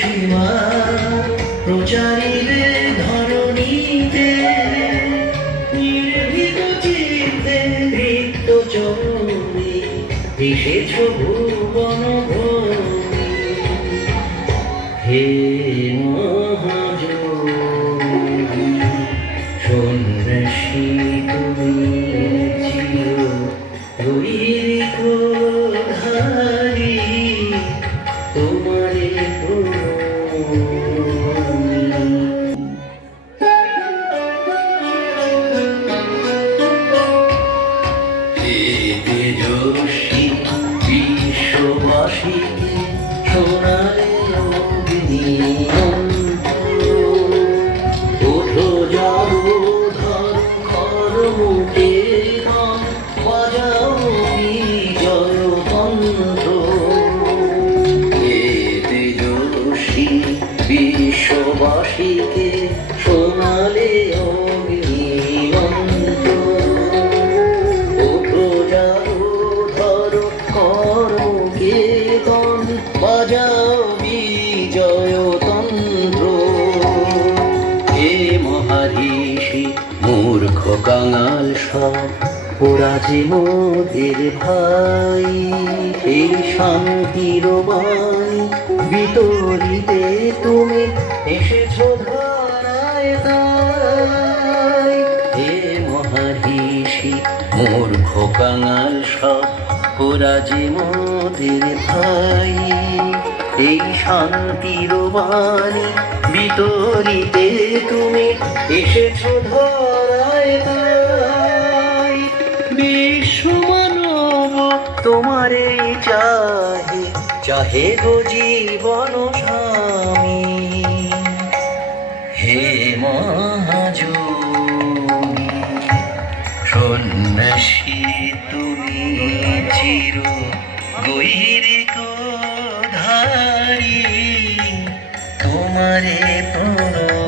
সীমা প্রচারিলে ধরণীতে নির্ভীত চিত্তে বৃত্ত চরণে এসেছ ভুবন ভূমি। হে মহাযোগী সন্ন্যাসী তুমি চির দৈরিকধারী তোমারে তেজস্বী বিশ্ববাসীকে সোনারে ওঠো যাও ধর খড়মুখে গান বাজাও বিজয় তন্ত্র। তেজস্বী বিশ্ববাসীকে সোনালে অগ্নিমন্ত্র। ওঠো যাও ধর খড়মুখে গান বাজাও বিজয় তন্ত্র। হে মহারিষি মূর্খ কাঙাল সব ওরা যে মোদের ভাই। এই শান্তির বাণী বিতরিতে তুমি এসেছ ধরায় তাই। হে মহারিষি মূর্খ কাঙাল সব ওরা যে মোদের ভাই। এই শান্তির বাণী বিতরিতে তুমি এসেছ ধরায় তাই। বিশ্ব মানব তোমারে চাহে চাহে গো জীবন স্বামী। হে মহাযোগী সন্ন্যাসী তুমি চির গৈরিকধারী তোমারে প্রণাম।